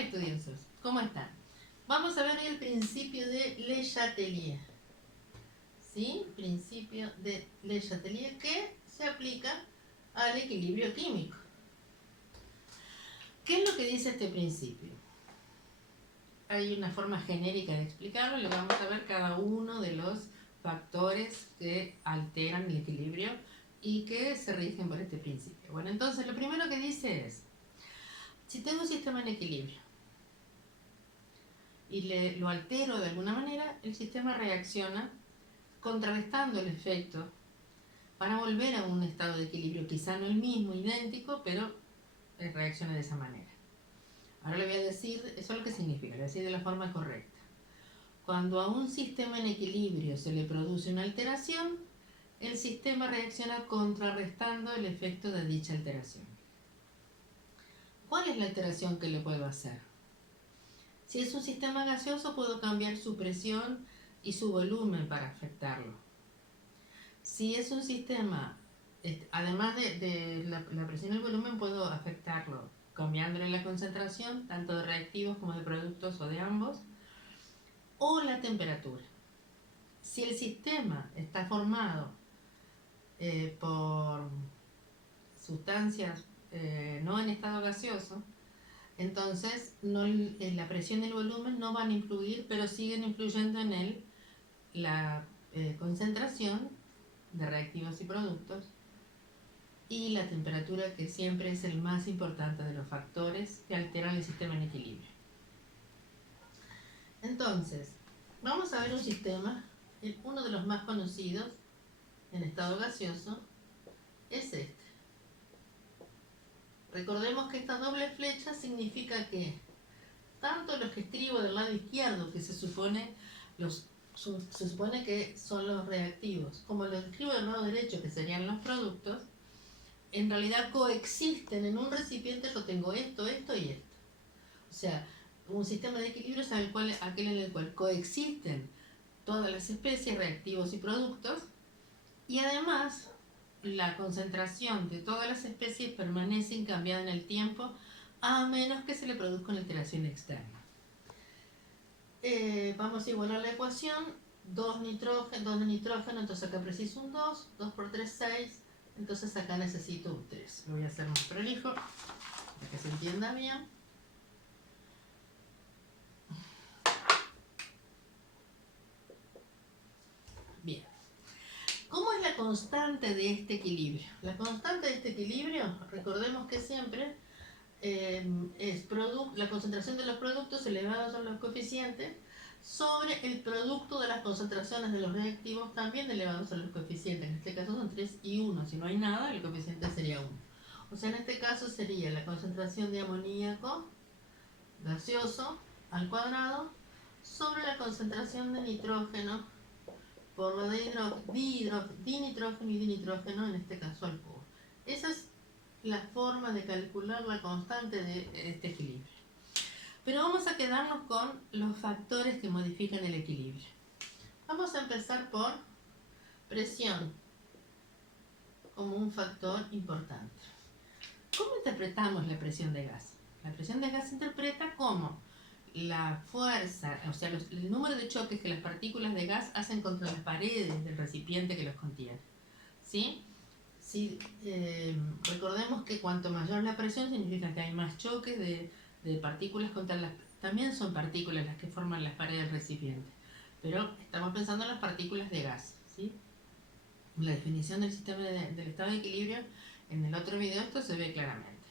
Hola estudiosos, ¿cómo están? Vamos a ver el principio de Le Chatelier. ¿Sí? Principio de Le Chatelier que se aplica al equilibrio químico. ¿Qué es lo que dice este principio? Hay una forma genérica de explicarlo y le vamos a ver cada uno de los factores que alteran el equilibrio y que se rigen por este principio. Bueno, entonces lo primero que dice es, si tengo un sistema en equilibrio y lo altero de alguna manera, el sistema reacciona contrarrestando el efecto para volver a un estado de equilibrio, quizá no el mismo, idéntico, pero reacciona de esa manera. Ahora le voy a decir, eso es lo que significa, le voy a decir de la forma correcta. Cuando a un sistema en equilibrio se le produce una alteración, el sistema reacciona contrarrestando el efecto de dicha alteración. ¿Cuál es la alteración que le puedo hacer? Si es un sistema gaseoso, puedo cambiar su presión y su volumen para afectarlo. Si es un sistema, además de la presión y el volumen, puedo afectarlo cambiándole la concentración, tanto de reactivos como de productos o de ambos, o la temperatura. Si el sistema está formado por sustancias no en estado gaseoso, entonces la presión y el volumen no van a influir, pero siguen influyendo en la concentración de reactivos y productos y la temperatura, que siempre es el más importante de los factores que alteran el sistema en equilibrio. Entonces, vamos a ver un sistema, uno de los más conocidos en estado gaseoso es este. Recordemos que esta doble flecha significa que tanto los que escribo del lado izquierdo, que se supone que son los reactivos, como los que escribo del lado derecho, que serían los productos, en realidad coexisten en un recipiente. Yo tengo esto, esto y esto. O sea, un sistema de equilibrio es aquel en el cual coexisten todas las especies, reactivos y productos, y además la concentración de todas las especies permanece incambiada en el tiempo, a menos que se le produzca una alteración externa. Vamos a igualar la ecuación, 2 de nitrógeno, entonces acá preciso un 2, 2 por 3, 6, entonces acá necesito un 3. Lo voy a hacer más prolijo para que se entienda bien. Bien. ¿Cómo es la constante de este equilibrio? La constante de este equilibrio, recordemos que siempre es la concentración de los productos elevados a los coeficientes sobre el producto de las concentraciones de los reactivos también elevados a los coeficientes. En este caso son 3 y 1. Si no hay nada, el coeficiente sería 1. O sea, en este caso sería la concentración de amoníaco gaseoso al cuadrado sobre la concentración de nitrógeno por lo de dinitrógeno y dinitrógeno, en este caso al cubo. Esa es la forma de calcular la constante de este equilibrio. Pero vamos a quedarnos con los factores que modifican el equilibrio. Vamos a empezar por presión como un factor importante. ¿Cómo interpretamos la presión de gas? La presión de gas se interpreta como la fuerza, o sea, el número de choques que las partículas de gas hacen contra las paredes del recipiente que los contiene. ¿Sí? Recordemos que cuanto mayor la presión significa que hay más choques de partículas contra las... También son partículas las que forman las paredes del recipiente, pero estamos pensando en las partículas de gas. ¿Sí? La definición del sistema del estado de equilibrio, en el otro video esto se ve claramente.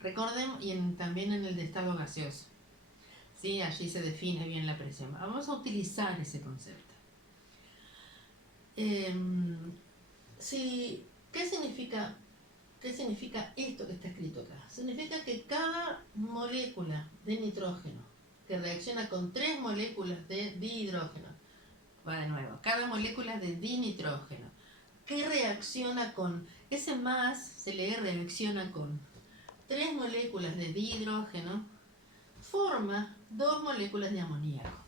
Recordemos, y también en el de estado gaseoso. ¿Sí? Allí se define bien la presión. Vamos a utilizar ese concepto. ¿Qué significa esto que está escrito acá? Significa que cada molécula de nitrógeno que reacciona con 3 moléculas de dihidrógeno, va de nuevo, cada molécula de dinitrógeno que reacciona con, ese más se le reacciona con 3 moléculas de dihidrógeno, forma 2 moléculas de amoníaco.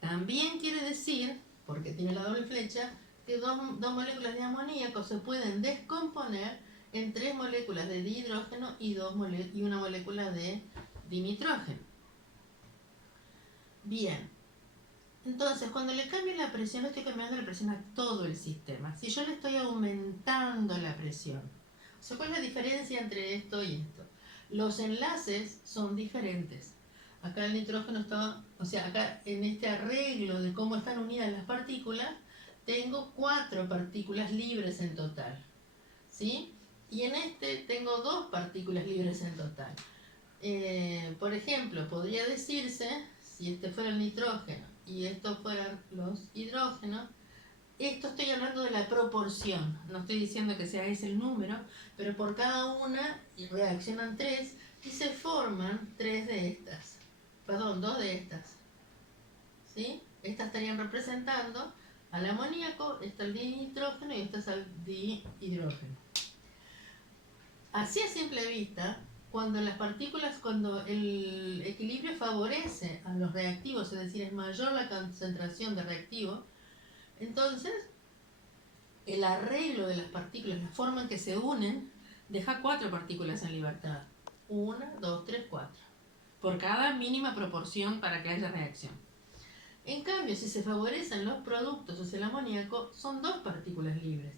También quiere decir, porque tiene la doble flecha, que dos moléculas de amoníaco se pueden descomponer en 3 moléculas de dihidrógeno y una molécula de dinitrógeno. Bien, entonces cuando le cambio la presión, estoy cambiando la presión a todo el sistema. Si yo le estoy aumentando la presión, o sea, ¿cuál es la diferencia entre esto y esto? Los enlaces son diferentes. Acá el nitrógeno está, o sea, acá en este arreglo de cómo están unidas las partículas, tengo 4 partículas libres en total, ¿sí? Y en este tengo 2 partículas libres en total. Por ejemplo, podría decirse, si este fuera el nitrógeno y estos fueran los hidrógenos, esto estoy hablando de la proporción, no estoy diciendo que sea ese el número, pero por cada una reaccionan 3 y se forman 3 de estas, perdón, 2 de estas, ¿sí? Estas estarían representando al amoníaco, está el dinitrógeno y esta es el dihidrógeno. Así a simple vista, cuando las partículas, cuando el equilibrio favorece a los reactivos, es decir, es mayor la concentración de reactivo, entonces el arreglo de las partículas, la forma en que se unen, deja 4 partículas en libertad. 1, 2, 3, 4. Por cada mínima proporción para que haya reacción. En cambio, si se favorecen los productos, o sea, el amoníaco, son 2 partículas libres.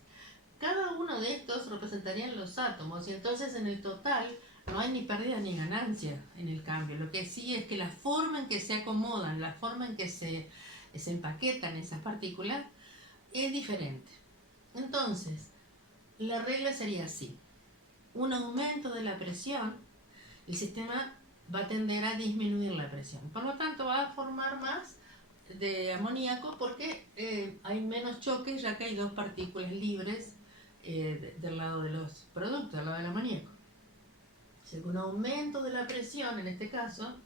Cada uno de estos representarían los átomos y entonces en el total no hay ni pérdida ni ganancia en el cambio. Lo que sí es que la forma en que se acomodan, la forma en que se empaquetan esas partículas es diferente. Entonces, la regla sería así. Un aumento de la presión, el sistema va a tender a disminuir la presión. Por lo tanto, va a formar más de amoníaco porque hay menos choques ya que hay 2 partículas libres del lado de los productos, del lado del amoníaco. Si hay un aumento de la presión, en este caso,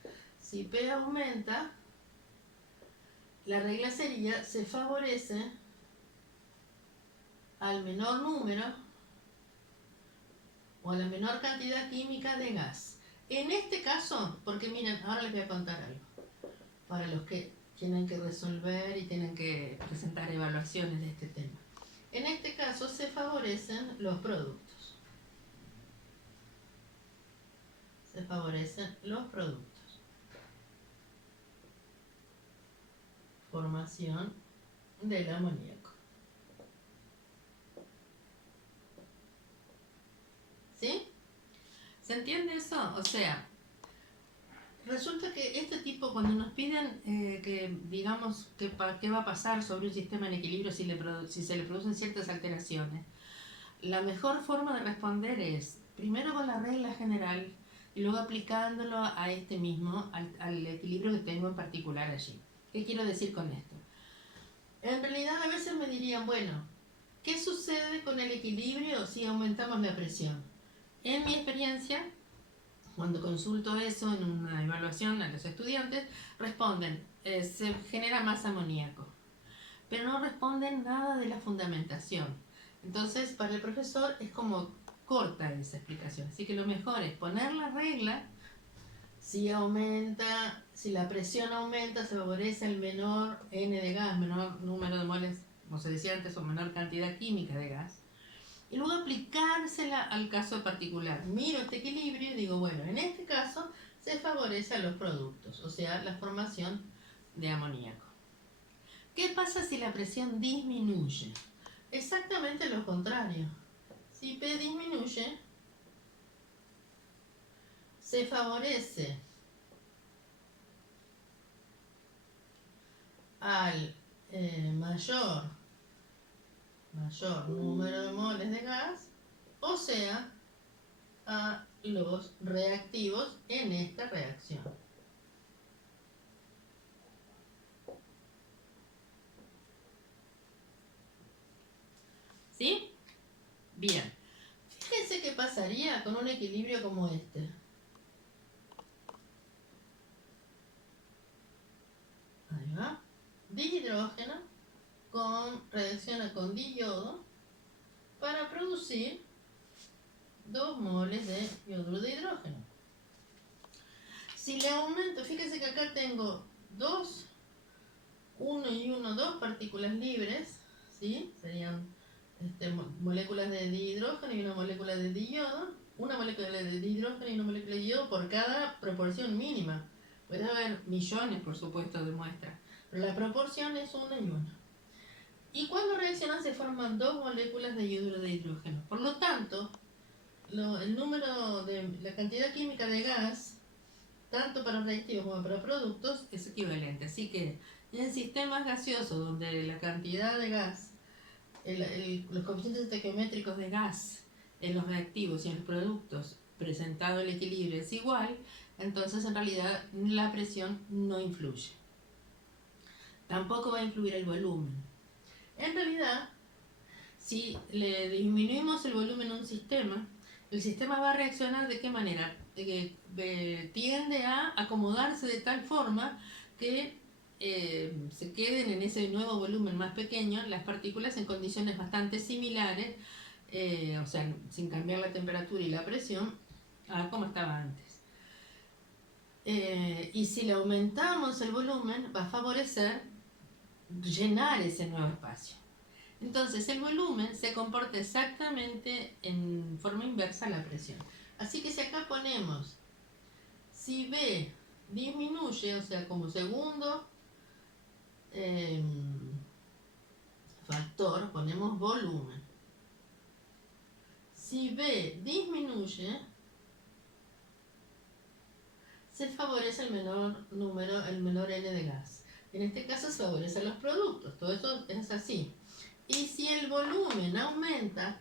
si P aumenta, la regla sería, se favorece al menor número o a la menor cantidad química de gas. En este caso, porque miren, ahora les voy a contar algo, para los que tienen que resolver y tienen que presentar evaluaciones de este tema. En este caso se favorecen los productos. Se favorecen los productos. Formación del amoníaco. ¿Sí? ¿Se entiende eso? O sea, resulta que este tipo, cuando nos piden que digamos qué va a pasar sobre un sistema en equilibrio si se le producen ciertas alteraciones, la mejor forma de responder es primero con la regla general y luego aplicándolo a este mismo, al equilibrio que tengo en particular allí. ¿Qué quiero decir con esto? En realidad a veces me dirían, bueno, ¿qué sucede con el equilibrio si aumentamos la presión? En mi experiencia, cuando consulto eso en una evaluación a los estudiantes, responden, se genera más amoníaco, pero no responden nada de la fundamentación. Entonces, para el profesor es como corta esa explicación. Así que lo mejor es poner la regla, si la presión aumenta, se favorece el menor N de gas, menor número de moles, como se decía antes, o menor cantidad química de gas. Y luego aplicársela al caso particular. Miro este equilibrio y digo, bueno, en este caso se favorece a los productos, o sea, la formación de amoníaco. ¿Qué pasa si la presión disminuye? Exactamente lo contrario. Si P disminuye, se favorece al mayor número de moles de gas, o sea, a los reactivos en esta reacción. ¿Sí? Bien. Fíjense qué pasaría con un equilibrio como este. Ahí va. Dihidrógeno reacciona con diyodo para producir 2 moles de yoduro de hidrógeno. Si le aumento, fíjense que acá tengo 2 partículas libres, ¿sí? Serían moléculas de dihidrógeno y una molécula de diyodo. una molécula de hidrógeno y una molécula de yodo por cada proporción mínima. Puede haber millones, por supuesto, de muestras, pero la proporción es una y una. Y cuando reaccionan se forman dos moléculas de yoduro de hidrógeno. Por lo tanto, el número de la cantidad química de gas, tanto para reactivos como para productos, es equivalente. Así que en sistemas gaseosos donde la cantidad de gas, los coeficientes estequiométricos de gas en los reactivos y en los productos presentado el equilibrio es igual, entonces en realidad la presión no influye. Tampoco va a influir el volumen. En realidad, si le disminuimos el volumen a un sistema, el sistema va a reaccionar ¿de qué manera? De que tiende a acomodarse de tal forma que se queden en ese nuevo volumen más pequeño las partículas en condiciones bastante similares, o sea, sin cambiar la temperatura y la presión, a como estaba antes. Y si le aumentamos el volumen, va a favorecer llenar ese nuevo espacio. Entonces el volumen se comporta exactamente en forma inversa a la presión. Así que si acá ponemos, si B disminuye, o sea, como segundo factor, ponemos volumen. Si B disminuye, se favorece el menor número, el menor N de gas. En este caso se favorecen los productos, todo esto es así. Y si el volumen aumenta,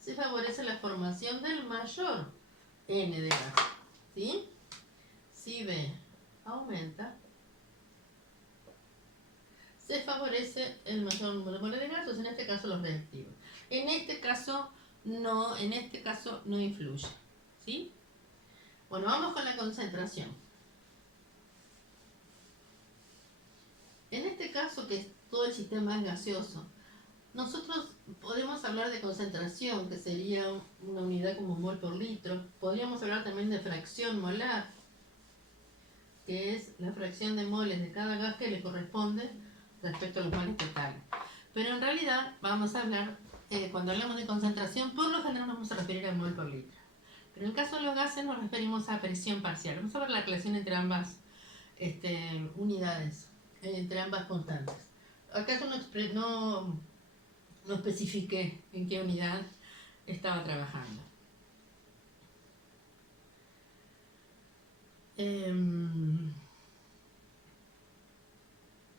se favorece la formación del mayor N de gas. ¿Sí? Si B aumenta, se favorece el mayor número de gases, en este caso los reactivos. En este caso no influye. ¿Sí? Bueno, vamos con la concentración. En este caso, que todo el sistema es gaseoso, nosotros podemos hablar de concentración, que sería una unidad como mol por litro. Podríamos hablar también de fracción molar, que es la fracción de moles de cada gas que le corresponde respecto a los moles totales. Pero en realidad vamos a hablar, cuando hablamos de concentración, por lo general nos vamos a referir a mol por litro. Pero en el caso de los gases nos referimos a presión parcial. Vamos a ver la relación entre ambas unidades, entre ambas constantes. Acá no especifiqué en qué unidad estaba trabajando.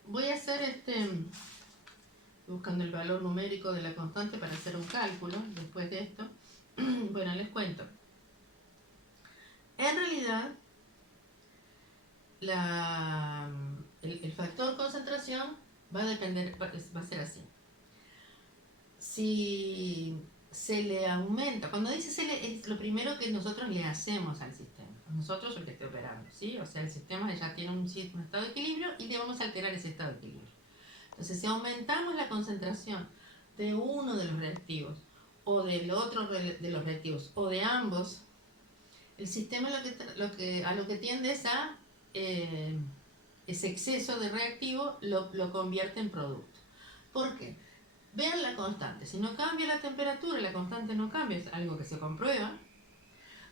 Voy a hacer buscando el valor numérico de la constante para hacer un cálculo después de esto. Bueno, les cuento. En realidad, el factor concentración va a depender, va a ser así. Si se le aumenta, cuando dice se le, es lo primero que nosotros le hacemos al sistema, nosotros el que esté operando, ¿sí? O sea, el sistema ya tiene un estado de equilibrio y le vamos a alterar ese estado de equilibrio. Entonces, si aumentamos la concentración de uno de los reactivos o del otro de los reactivos o de ambos, el sistema a lo que tiende es a ese exceso de reactivo lo convierte en producto. ¿Por qué? Vean la constante. Si no cambia la temperatura, la constante no cambia, es algo que se comprueba.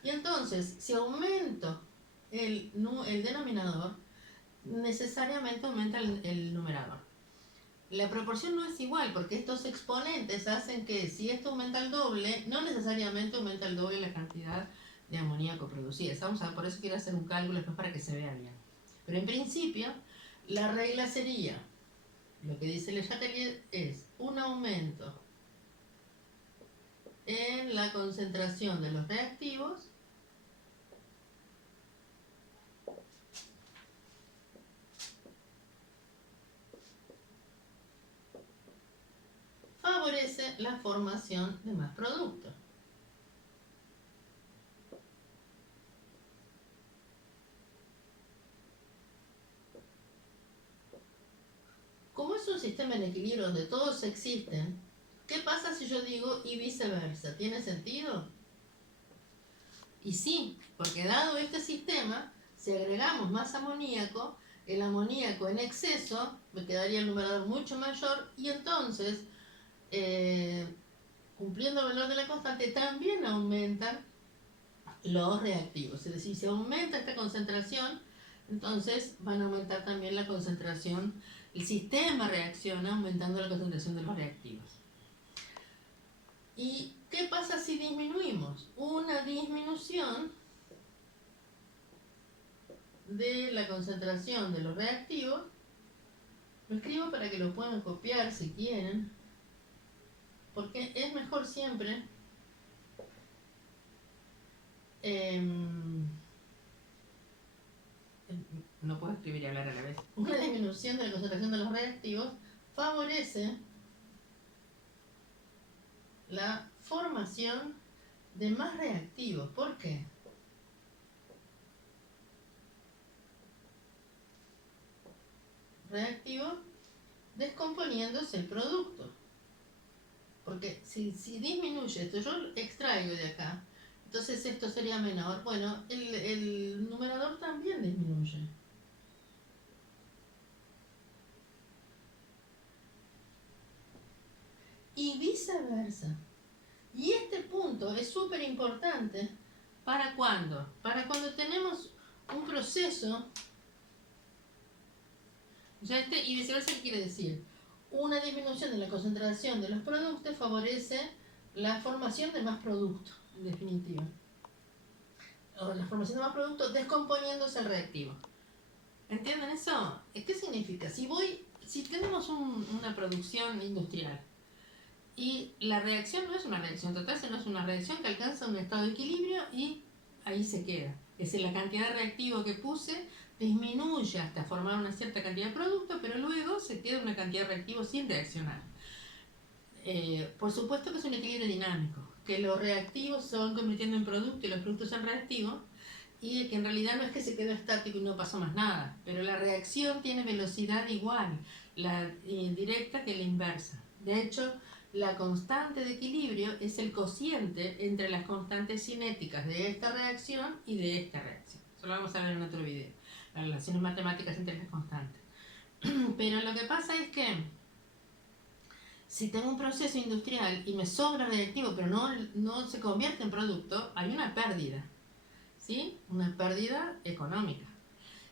Y entonces, si aumento el denominador, necesariamente aumenta el numerador. La proporción no es igual, porque estos exponentes hacen que si esto aumenta el doble, no necesariamente aumenta el doble la cantidad de amoníaco producida. Vamos a ver, por eso quiero hacer un cálculo después para que se vea bien. Pero en principio, la regla sería, lo que dice Le Chatelier es un aumento en la concentración de los reactivos favorece la formación de más productos. Como es un sistema en equilibrio donde todos existen, ¿qué pasa si yo digo y viceversa? ¿Tiene sentido? Y sí, porque dado este sistema, si agregamos más amoníaco, el amoníaco en exceso me quedaría el numerador mucho mayor y entonces, cumpliendo el valor de la constante, también aumentan los reactivos. Es decir, si aumenta esta concentración, entonces van a aumentar también la concentración, el sistema reacciona aumentando la concentración de los reactivos. ¿Y qué pasa si disminuimos? Una disminución de la concentración de los reactivos, lo escribo para que lo puedan copiar si quieren, porque es mejor siempre no puedo escribir y hablar a la vez. Una disminución de la concentración de los reactivos favorece la formación de más reactivos. ¿Por qué? Reactivo descomponiéndose el producto. Porque si disminuye esto, yo extraigo de acá, entonces esto sería menor. Bueno, el numerador también disminuye. Y viceversa. Y este punto es súper importante. ¿Para cuándo? Para cuando tenemos un proceso. Ya y viceversa, ¿qué quiere decir? Una disminución de la concentración de los productos favorece la formación de más productos, en definitiva. O la formación de más productos descomponiéndose el reactivo. ¿Entienden eso? ¿Qué significa? Si tenemos una producción industrial y la reacción no es una reacción total, sino es una reacción que alcanza un estado de equilibrio y ahí se queda. Es decir, la cantidad de reactivo que puse disminuye hasta formar una cierta cantidad de producto, pero luego se queda una cantidad de reactivos sin reaccionar. Por supuesto que es un equilibrio dinámico, que los reactivos se van convirtiendo en producto y los productos en reactivos, y que en realidad no es que se quedó estático y no pasó más nada, pero la reacción tiene velocidad igual, la directa que la inversa. De hecho, la constante de equilibrio es el cociente entre las constantes cinéticas de esta reacción y de esta reacción. Eso lo vamos a ver en otro video, las relaciones matemáticas entre las constantes. Pero lo que pasa es que si tengo un proceso industrial y me sobra reactivo, pero no se convierte en producto, hay una pérdida, ¿sí? Una pérdida económica.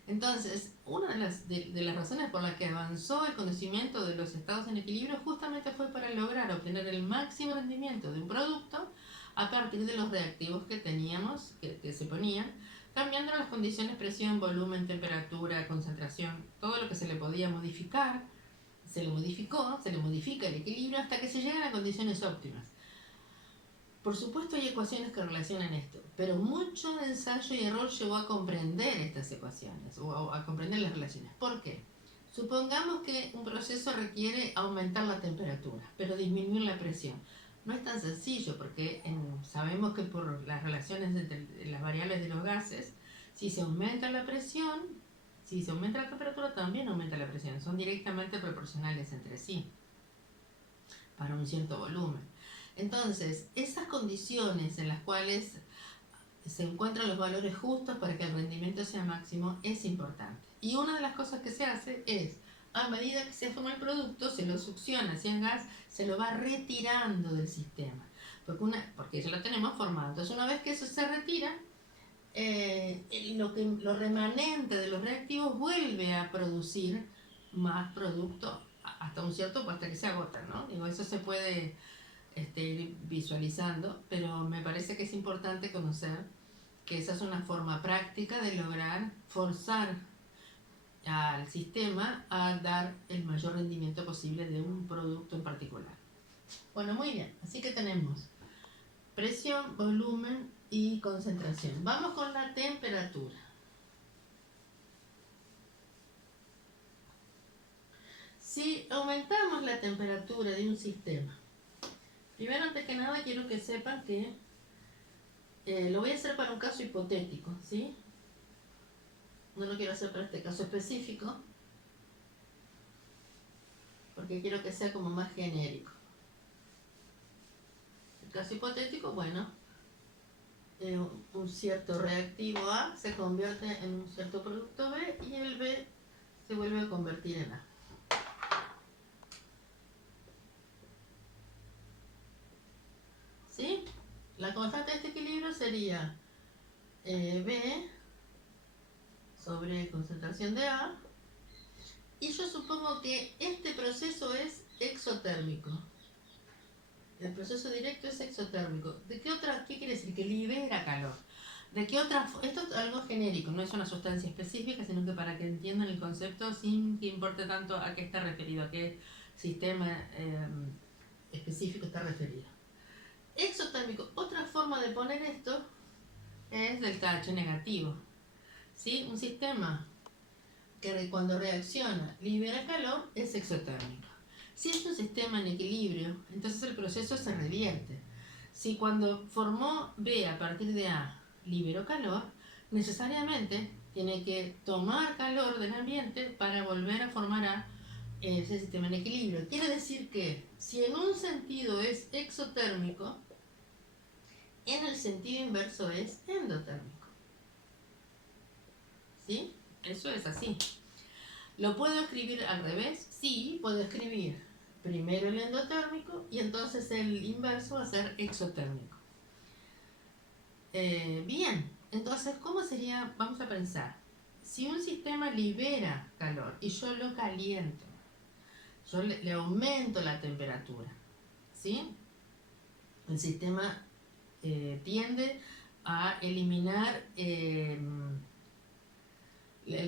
Entonces, una de las razones por las que avanzó el conocimiento de los estados en equilibrio justamente fue para lograr obtener el máximo rendimiento de un producto a partir de los reactivos que teníamos, que se ponían, cambiando las condiciones presión, volumen, temperatura, concentración, todo lo que se le podía modificar, se le modifica el equilibrio hasta que se llegan a condiciones óptimas. Por supuesto hay ecuaciones que relacionan esto, pero mucho ensayo y error llevó a comprender estas ecuaciones o a comprender las relaciones. ¿Por qué? Supongamos que un proceso requiere aumentar la temperatura, pero disminuir la presión. No es tan sencillo porque sabemos que por las relaciones entre las variables de los gases, si se aumenta la presión, si se aumenta la temperatura, también aumenta la presión. Son directamente proporcionales entre sí para un cierto volumen. Entonces, esas condiciones en las cuales se encuentran los valores justos para que el rendimiento sea máximo es importante. Y una de las cosas que se hace es, a medida que se forma el producto, se lo succiona, si es gas, se lo va retirando del sistema. Porque ya lo tenemos formado. Entonces, una vez que eso se retira, lo remanente de los reactivos vuelve a producir más producto hasta un cierto, hasta que se agota, ¿no? Digo, eso se puede ir visualizando, pero me parece que es importante conocer que esa es una forma práctica de lograr forzar al sistema a dar el mayor rendimiento posible de un producto en particular. Bueno, muy bien, así que tenemos presión, volumen y concentración. Vamos con la temperatura. Si aumentamos la temperatura de un sistema, primero, antes que nada, quiero que sepan que lo voy a hacer para un caso hipotético, ¿sí? No lo quiero hacer para este caso específico, porque quiero que sea como más genérico. El caso hipotético, bueno, un cierto reactivo A se convierte en un cierto producto B y el B se vuelve a convertir en A. ¿Sí? La constante de este equilibrio sería B sobre concentración de A. Y yo supongo que este proceso es exotérmico. El proceso directo es exotérmico. ¿De qué otra? ¿Qué quiere decir? Que libera calor. ¿De qué otra? Esto es algo genérico, no es una sustancia específica, sino que para que entiendan el concepto sin que importe tanto a qué está referido, a qué sistema específico está referido. Exotérmico. Otra forma de poner esto es del KH negativo. ¿Sí? Un sistema que cuando reacciona libera calor es exotérmico. Si es un sistema en equilibrio, entonces el proceso se revierte. Si cuando formó B a partir de A liberó calor, necesariamente tiene que tomar calor del ambiente para volver a formar A, ese sistema en equilibrio. Quiere decir que si en un sentido es exotérmico, en el sentido inverso es endotérmico. ¿Sí? Eso es así. ¿Lo puedo escribir al revés? Sí, puedo escribir primero el endotérmico y entonces el inverso va a ser exotérmico. Bien, entonces, ¿cómo sería? Vamos a pensar. Si un sistema libera calor y yo lo caliento, yo le aumento la temperatura, ¿sí? El sistema tiende a eliminar el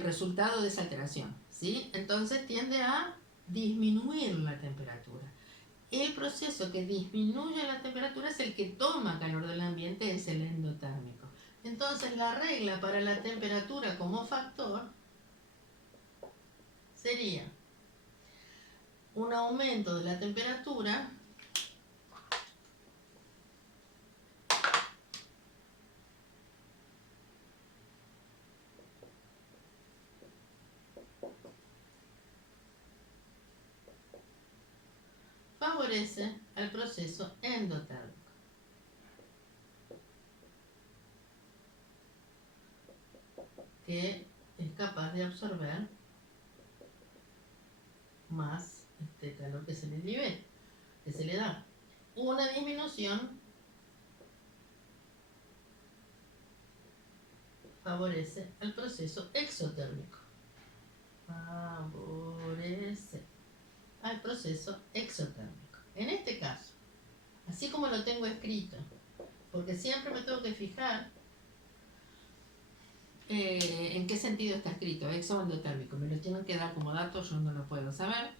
resultado de esa alteración, ¿sí? Entonces tiende a disminuir la temperatura. El proceso que disminuye la temperatura es el que toma calor del ambiente, es el endotérmico. Entonces la regla para la temperatura como factor sería un aumento de la temperatura favorece al proceso endotérmico. Que es capaz de absorber más calor que se le libera, que se le da. Una disminución favorece al proceso exotérmico. Favorece al proceso exotérmico. En este caso, así como lo tengo escrito, porque siempre me tengo que fijar en qué sentido está escrito, exo o endotérmico. Me lo tienen que dar como dato, yo no lo puedo saber.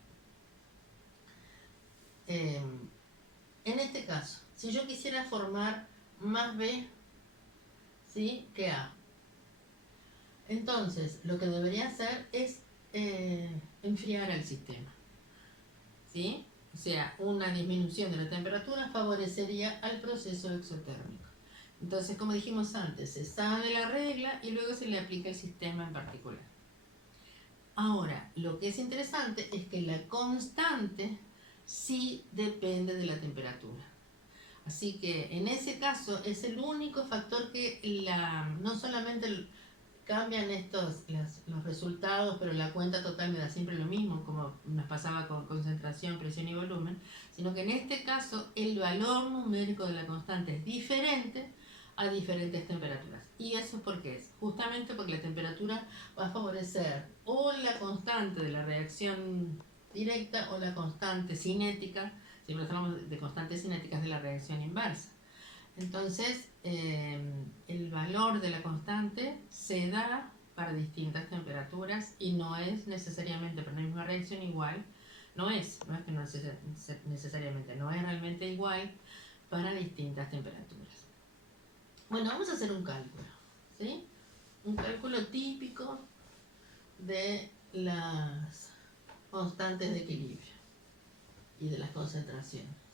En este caso, si yo quisiera formar más B, ¿sí?, que A, entonces lo que debería hacer es enfriar al sistema, ¿sí? O sea, una disminución de la temperatura favorecería al proceso exotérmico. Entonces, como dijimos antes, se sabe la regla y luego se le aplica el sistema en particular. Ahora, lo que es interesante es que la constante sí depende de la temperatura. Así que en ese caso es el único factor que no solamente cambian los resultados, pero la cuenta total me da siempre lo mismo, como nos pasaba con concentración, presión y volumen, sino que en este caso el valor numérico de la constante es diferente a diferentes temperaturas. ¿Y eso por qué es? Justamente porque la temperatura va a favorecer o la constante de la reacción directa o la constante cinética, siempre hablamos de constantes cinéticas de la reacción inversa. Entonces, el valor de la constante se da para distintas temperaturas y no es necesariamente para una misma reacción igual, no es que no necesariamente, no es realmente igual para distintas temperaturas. Bueno, vamos a hacer un cálculo, ¿sí? Un cálculo típico de las constantes de equilibrio y de las concentraciones.